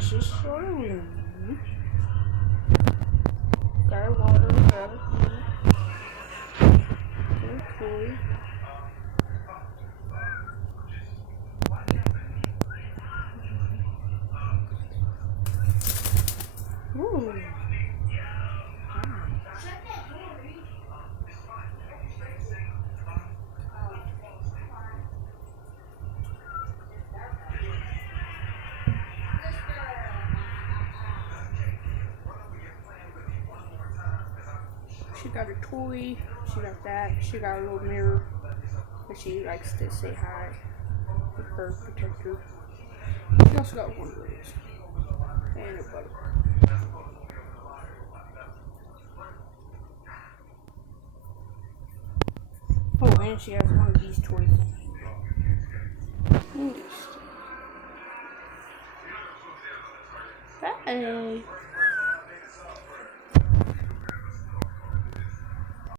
This is Charlene. Got a water, got a food. Okay. Ooh. She got a toy, she got that, she got a little mirror that she likes to say hi with her protector. She also got one of those. And a butter. Oh, and she has one of these toys. Bye.